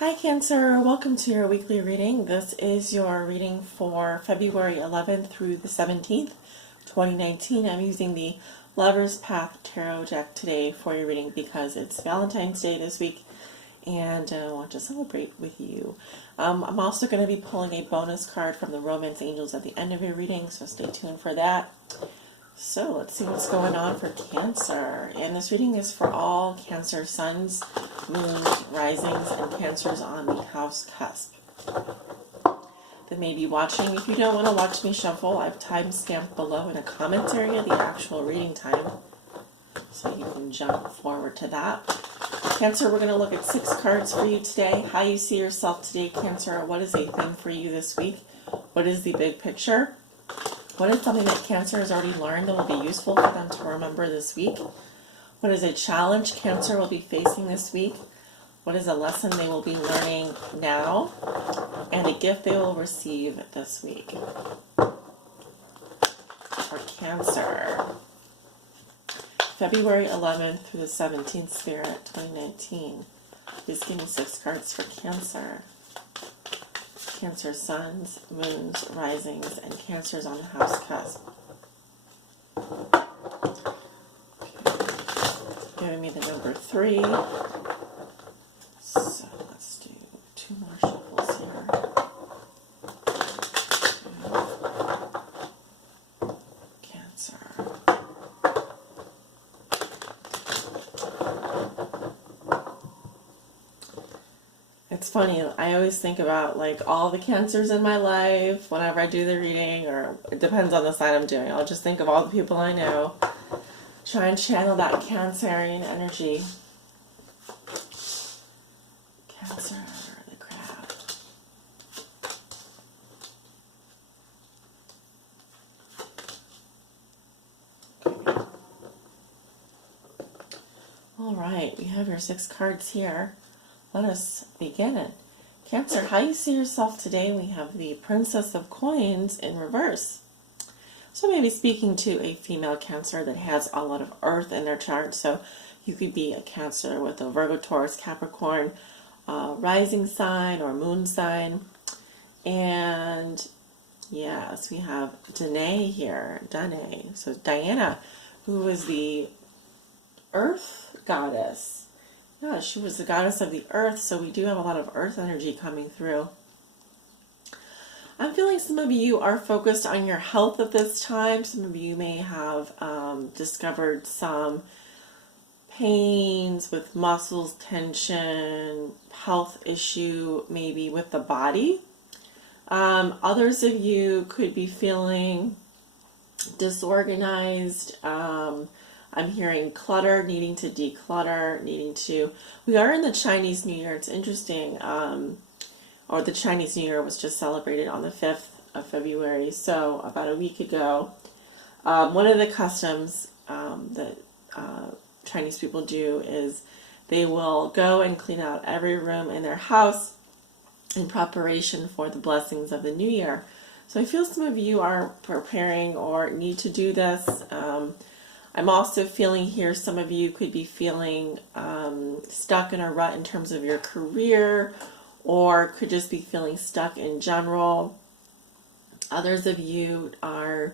Hi Cancer, welcome to your weekly reading. This is your reading for February 11th through the 17th, 2019. I'm using the Lover's Path Tarot deck today for your reading because it's Valentine's Day this week and I want to celebrate with you. I'm also going to be pulling a bonus card from the Romance Angels at the end of your reading, so stay tuned for that. So let's see what's going on for Cancer. And this reading is for all Cancer suns, moons, risings, and Cancers on the house cusp that may be watching. If you don't want to watch me shuffle, I've time-stamped below in a comments area the actual reading time, so you can jump forward to that. Cancer, we're going to look at 6 cards for you today. How you see yourself today, Cancer. What is a thing for you this week? What is the big picture? What is something that Cancer has already learned that will be useful for them to remember this week? What is a challenge Cancer will be facing this week? What is a lesson they will be learning now? And a gift they will receive this week for Cancer. February 11th through the 17th, Spirit, 2019. Please give me 6 cards for Cancer. Cancer suns, moons, risings, and Cancers on the house cusp. Giving me the number 3. So let's do 2 more shuffles here. Cancer. It's funny, I always think about like all the Cancers in my life whenever I do the reading, or it depends on the sign I'm doing. I'll just think of all the people I know, try and channel that Cancerian energy. Cancer, the crab. Okay. All right, we have your 6 cards here. Let us begin it. Cancer, how you see yourself today? We have the Princess of Coins in reverse. So maybe speaking to a female Cancer that has a lot of earth in their chart. So you could be a Cancer with a Virgo, Taurus, Capricorn, rising sign or moon sign. And yes, we have Danae here. Danae. So Diana, who is the earth goddess. Yeah, she was the goddess of the earth, so we do have a lot of earth energy coming through. I'm feeling some of you are focused on your health at this time. Some of you may have discovered some pains with muscles, tension, health issue, maybe with the body. Others of you could be feeling disorganized. I'm hearing clutter, needing to declutter, we are in the Chinese New Year. It's interesting, or the Chinese New Year was just celebrated on the 5th of February, so about a week ago. One of the customs that Chinese people do is they will go and clean out every room in their house in preparation for the blessings of the New Year. So I feel some of you are preparing or need to do this. I'm also feeling here some of you could be feeling stuck in a rut in terms of your career, or could just be feeling stuck in general. Others of you are,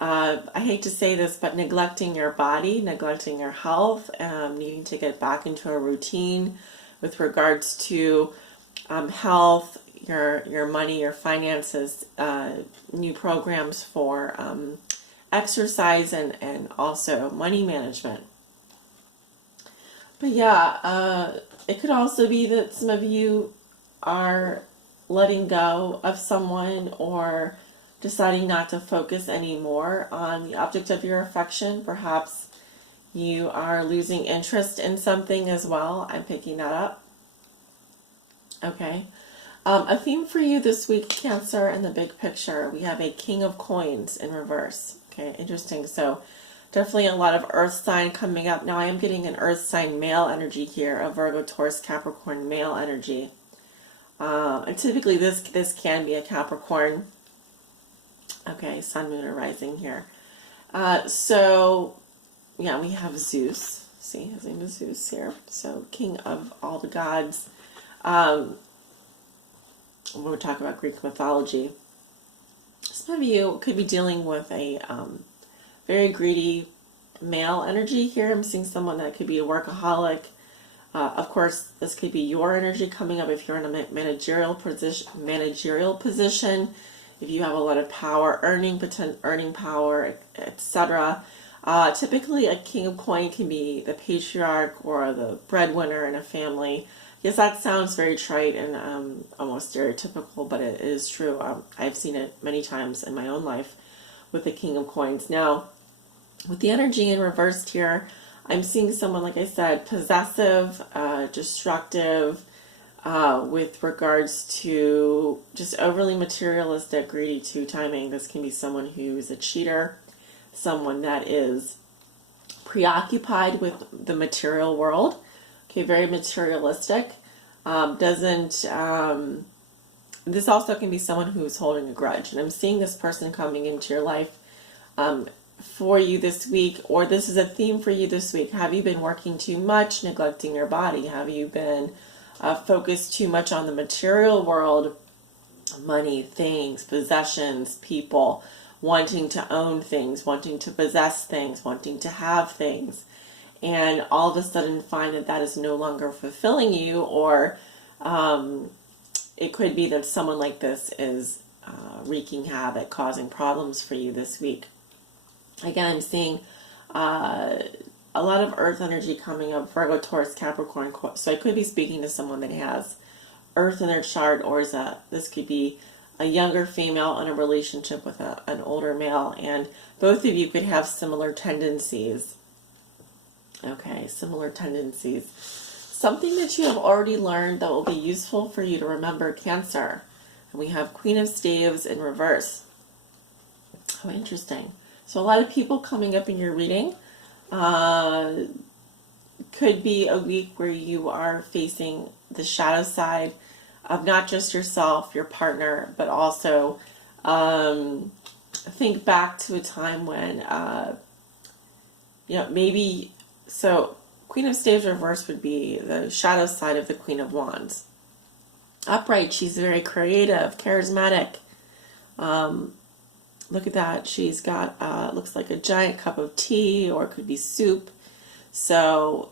I hate to say this, but neglecting your body, neglecting your health, needing to get back into a routine with regards to health, your money, your finances, new programs for exercise and also money management. But yeah, it could also be that some of you are letting go of someone or deciding not to focus anymore on the object of your affection. Perhaps you are losing interest in something as well. I'm picking that up. Okay. A theme for you this week, Cancer, in the big picture. We have a King of Coins in reverse. Okay, interesting. So definitely a lot of earth sign coming up. Now I am getting an earth sign male energy here, a Virgo, Taurus, Capricorn male energy. And typically this can be a Capricorn. Okay, sun, moon, or rising here. So yeah, we have Zeus. See, his name is Zeus here. So king of all the gods. When we talk about Greek mythology, some of you could be dealing with a very greedy male energy here. I'm seeing someone that could be a workaholic. Of course, this could be your energy coming up if you're in a managerial position, if you have a lot of power, earning power, etc. Typically, a king of coin can be the patriarch or the breadwinner in a family. Yes, that sounds very trite and almost stereotypical, but it is true. I've seen it many times in my own life with the king of coins. Now, with the energy in reversed here, I'm seeing someone, like I said, possessive, destructive, with regards to just overly materialistic, greedy, two-timing. This can be someone who's a cheater, someone that is preoccupied with the material world, okay, very materialistic. This also can be someone who's holding a grudge. And I'm seeing this person coming into your life for you this week, or this is a theme for you this week. Have you been working too much, neglecting your body? Have you been focused too much on the material world, money, things, possessions, people, wanting to own things, wanting to possess things, wanting to have things, and all of a sudden find that that is no longer fulfilling you, or it could be that someone like this is wreaking havoc, causing problems for you this week. Again, I'm seeing a lot of earth energy coming up, Virgo, Taurus, Capricorn. So I could be speaking to someone that has earth in their chart, or this could be a younger female in a relationship with an older male, and both of you could have similar tendencies. Okay, similar tendencies. Something that you have already learned that will be useful for you to remember, Cancer. And we have Queen of Staves in reverse. How interesting. So a lot of people coming up in your reading. Could be a week where you are facing the shadow side of not just yourself, your partner, but also think back to a time when, maybe, so Queen of Staves reverse would be the shadow side of the Queen of Wands. Upright, she's very creative, charismatic. Look at that. She's got, looks like a giant cup of tea, or it could be soup. So,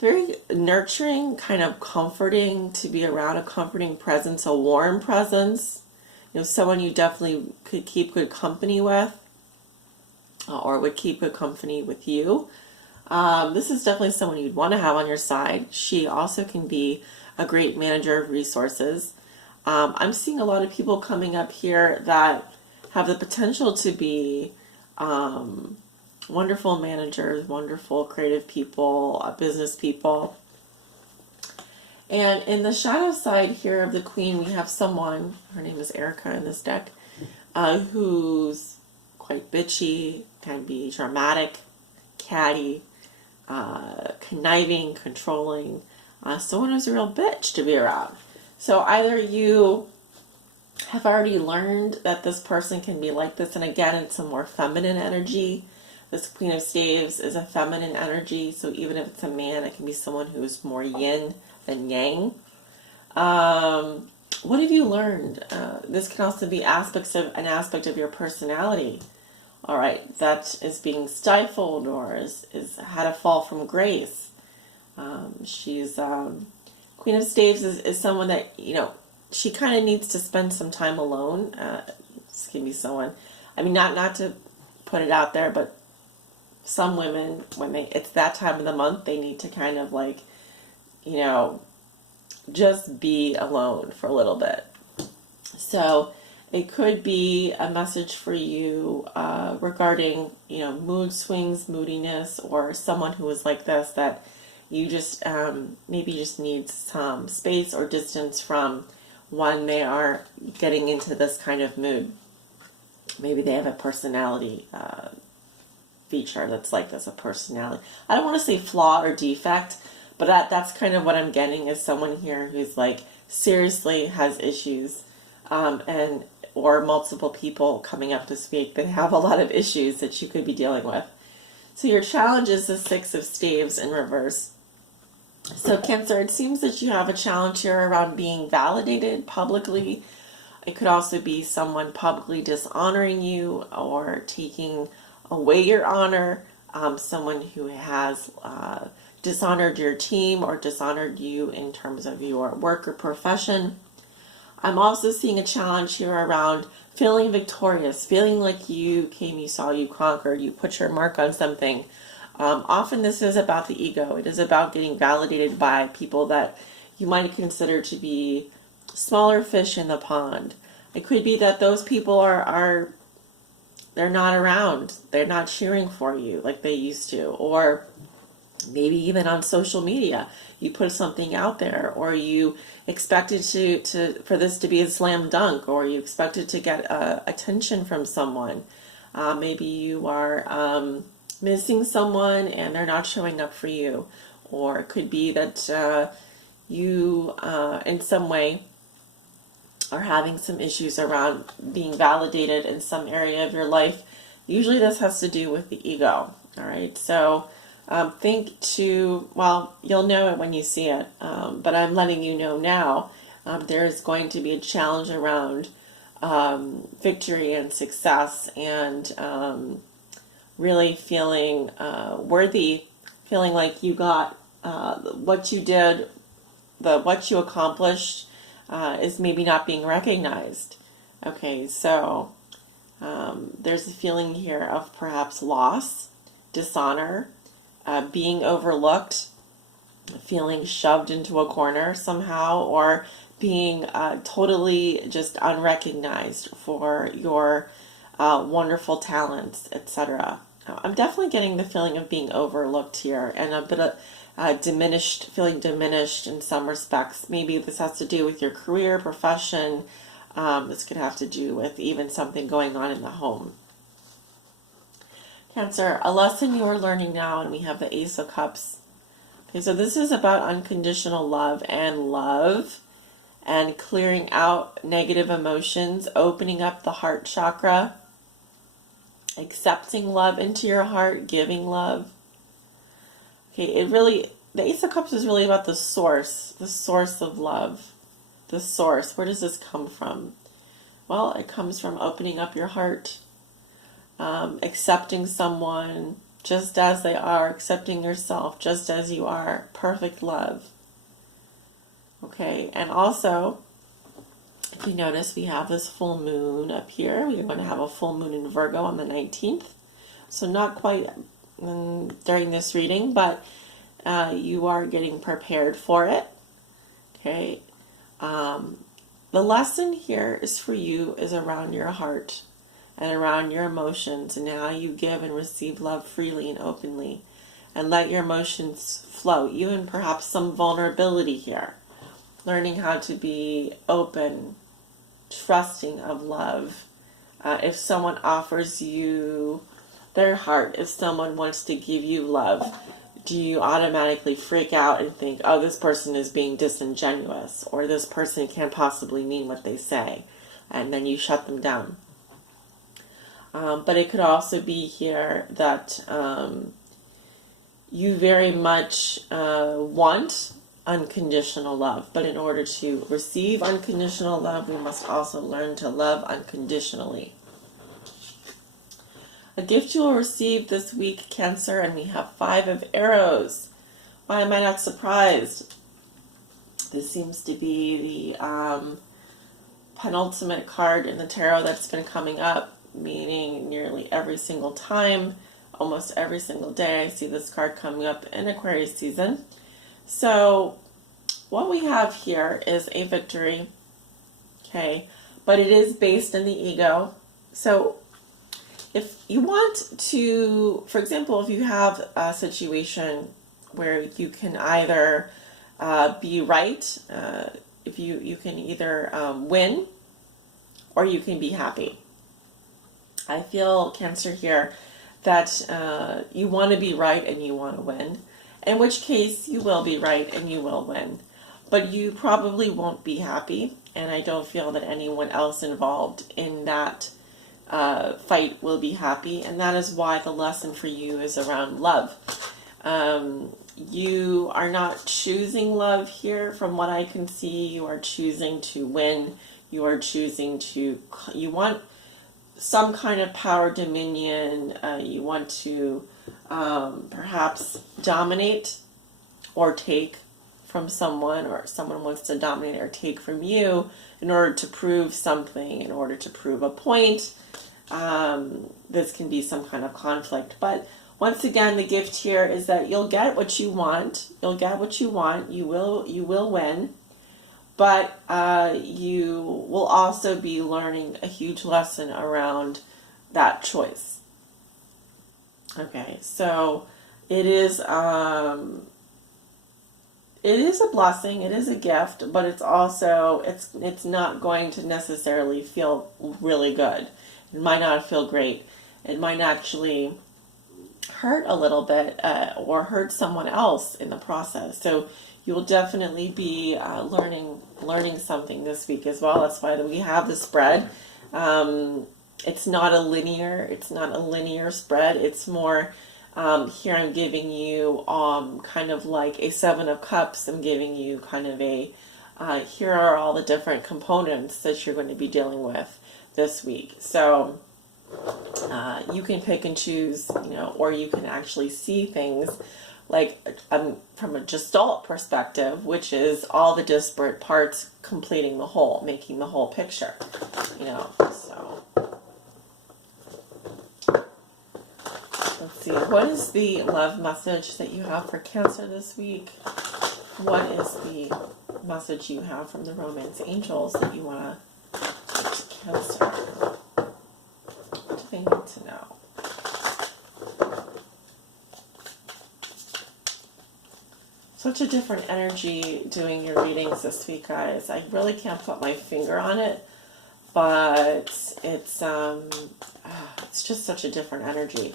very nurturing, kind of comforting to be around, a comforting presence, a warm presence. Someone you definitely could keep good company with, or would keep good company with you. This is definitely someone you'd want to have on your side. She also can be a great manager of resources. I'm seeing a lot of people coming up here that have the potential to be wonderful managers, wonderful creative people, business people. And in the shadow side here of the Queen, we have someone, her name is Erica in this deck, who's quite bitchy, can be dramatic, catty, conniving, controlling, someone who's a real bitch to be around. So either you have already learned that this person can be like this, and again, it's a more feminine energy. This Queen of Staves is a feminine energy, so even if it's a man, it can be someone who is more yin than yang. What have you learned? This can also be an aspect of your personality. All right, that is being stifled, or is had a fall from grace. She's Queen of Staves is someone that, she kind of needs to spend some time alone. This can be someone, not to put it out there, but some women, it's that time of the month, they need to kind of just be alone for a little bit. So it could be a message for you regarding, mood swings, moodiness, or someone who is like this, that you just maybe just need some space or distance from when they are getting into this kind of mood. Maybe they have a personality feature that's like this, a personality. I don't want to say flaw or defect, but that's kind of what I'm getting, is someone here who's seriously has issues, or multiple people coming up this week that have a lot of issues that you could be dealing with. So your challenge is the Six of Staves in reverse. So Cancer, it seems that you have a challenge here around being validated publicly. It could also be someone publicly dishonoring you or taking away your honor, someone who has dishonored your team or dishonored you in terms of your work or profession. I'm also seeing a challenge here around feeling victorious, feeling like you came, you saw, you conquered, you put your mark on something. Often this is about the ego. It is about getting validated by people that you might consider to be smaller fish in the pond. It could be that those people are they're not around. They're not cheering for you like they used to. Or maybe even on social media, you put something out there, or you expected for this to be a slam dunk, or you expected to get attention from someone. Maybe you are missing someone and they're not showing up for you. Or it could be that you, in some way, are having some issues around being validated in some area of your life. Usually this has to do with the ego. All right, so you'll know it when you see it, but I'm letting you know now. There is going to be a challenge around victory and success, and really feeling worthy, feeling like you got what you did, what you accomplished is maybe not being recognized. Okay, so there's a feeling here of perhaps loss, dishonor, being overlooked, feeling shoved into a corner somehow, or being totally just unrecognized for your wonderful talents, etc. I'm definitely getting the feeling of being overlooked here, and a bit of feeling diminished in some respects. Maybe this has to do with your career, profession. This could have to do with even something going on in the home. Cancer, a lesson you are learning now, and we have the Ace of Cups. Okay, so this is about unconditional love and clearing out negative emotions, opening up the heart chakra, accepting love into your heart, giving love. Okay, the Ace of Cups is really about the source of love. The source, where does this come from? Well, it comes from opening up your heart, accepting someone just as they are, accepting yourself just as you are, perfect love. Okay, and also, if you notice, we have this full moon up here. We're going to have a full moon in Virgo on the 19th. So not quite during this reading, but you are getting prepared for it. Okay. The lesson here is for you is around your heart and around your emotions and how you give and receive love freely and openly, and let your emotions flow, even perhaps some vulnerability here. Learning how to be open, trusting of love. If someone offers you their heart, if someone wants to give you love, do you automatically freak out and think, oh, this person is being disingenuous, or this person can't possibly mean what they say, and then you shut them down? But it could also be here that you very much want unconditional love, but in order to receive unconditional love, we must also learn to love unconditionally. A gift you will receive this week, Cancer, and we have 5 of Arrows. Why am I not surprised? This seems to be the penultimate card in the tarot that's been coming up, meaning nearly every single time, almost every single day, I see this card coming up in Aquarius season. So what we have here is a victory, okay, but it is based in the ego. So if you want to, for example, if you have a situation where you can either be right, if you can either win or you can be happy. I feel, Cancer, here that you want to be right and you want to win, in which case you will be right and you will win. But you probably won't be happy, and I don't feel that anyone else involved in that fight will be happy, and that is why the lesson for you is around love. You are not choosing love here. From what I can see, you are choosing to win. You are choosing to, you want some kind of power dominion. You want to perhaps dominate or take from someone, or someone wants to dominate or take from you in order to prove something, in order to prove a point. This can be some kind of conflict. But once again, the gift here is that you'll get what you want. You'll get what you want. You will win. But you will also be learning a huge lesson around that choice. Okay, so it is a blessing, it is a gift, but it's also, it's not going to necessarily feel really good. It might not feel great. It might actually hurt a little bit or hurt someone else in the process. So you will definitely be learning something this week as well. That's why we have the spread. It's not a linear spread. It's more here I'm giving you kind of like a 7 of Cups. I'm giving you kind of a here are all the different components that you're going to be dealing with this week. So you can pick and choose, or you can actually see things like from a Gestalt perspective, which is all the disparate parts completing the whole, making the whole picture, so. Let's see, what is the love message that you have for Cancer this week? What is the message you have from the romance angels that you want to take to Cancer? What do they need to know? Such a different energy doing your readings this week, guys. I really can't put my finger on it, but it's just such a different energy.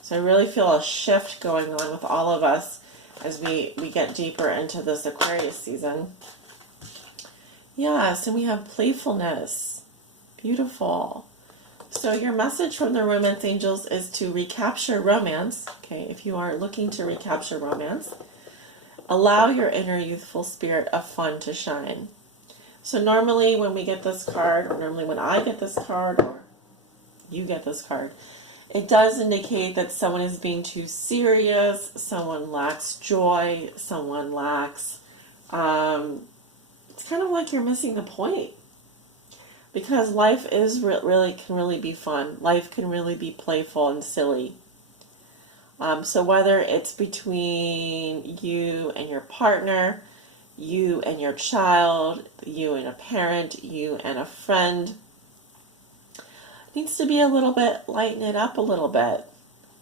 So I really feel a shift going on with all of us as we get deeper into this Aquarius season. Yes, and we have playfulness. Beautiful. So your message from the romance angels is to recapture romance. Okay, if you are looking to recapture romance, allow your inner youthful spirit of fun to shine. So normally when we get this card, or normally when I get this card, or you get this card, it does indicate that someone is being too serious, someone lacks joy, someone lacks, it's kind of like you're missing the point. Because life is can really be fun. Life can really be playful and silly. So whether it's between you and your partner, you and your child, you and a parent, you and a friend, needs to be a little bit, lighten it up a little bit.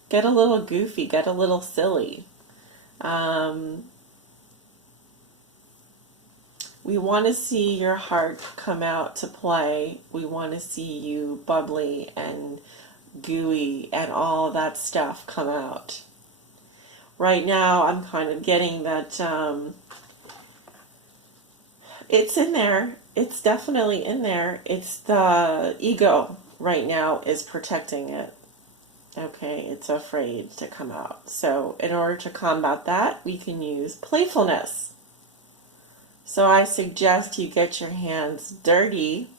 Get a little goofy, get a little silly. We want to see your heart come out to play. We want to see you bubbly and gooey and all that stuff come out. Right now, I'm kind of getting that it's in there. It's definitely in there. It's the ego right now is protecting it. Okay, it's afraid to come out. So in order to combat that, we can use playfulness. So I suggest you get your hands dirty,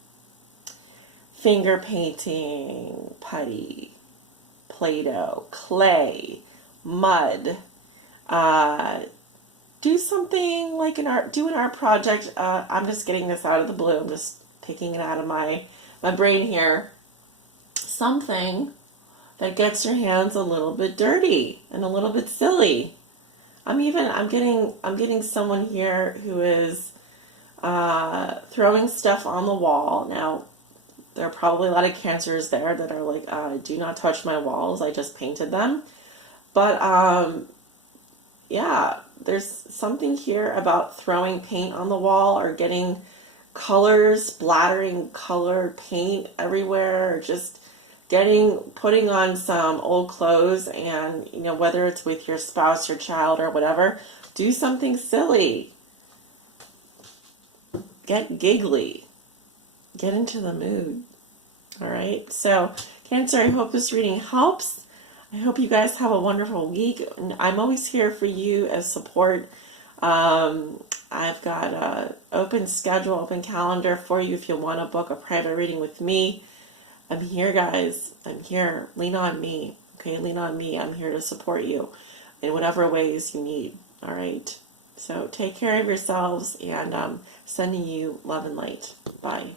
finger painting, putty, Play-Doh, clay, mud. Do something like do an art project. I'm just getting this out of the blue. I'm just picking it out of my brain here. Something that gets your hands a little bit dirty and a little bit silly. I'm getting someone here who is throwing stuff on the wall. Now, there are probably a lot of Cancers there that are like, do not touch my walls. I just painted them. But, yeah, there's something here about throwing paint on the wall or getting colors, splattering colored paint everywhere, or just putting on some old clothes, and whether it's with your spouse or child or whatever, do something silly. Get giggly. Get into the mood. All right. So, Cancer, I hope this reading helps. I hope you guys have a wonderful week. I'm always here for you as support. I've got an open schedule, open calendar for you if you want to book a private reading with me. I'm here, guys. I'm here. Lean on me. Okay, lean on me. I'm here to support you in whatever ways you need. All right. So take care of yourselves, and sending you love and light. Bye.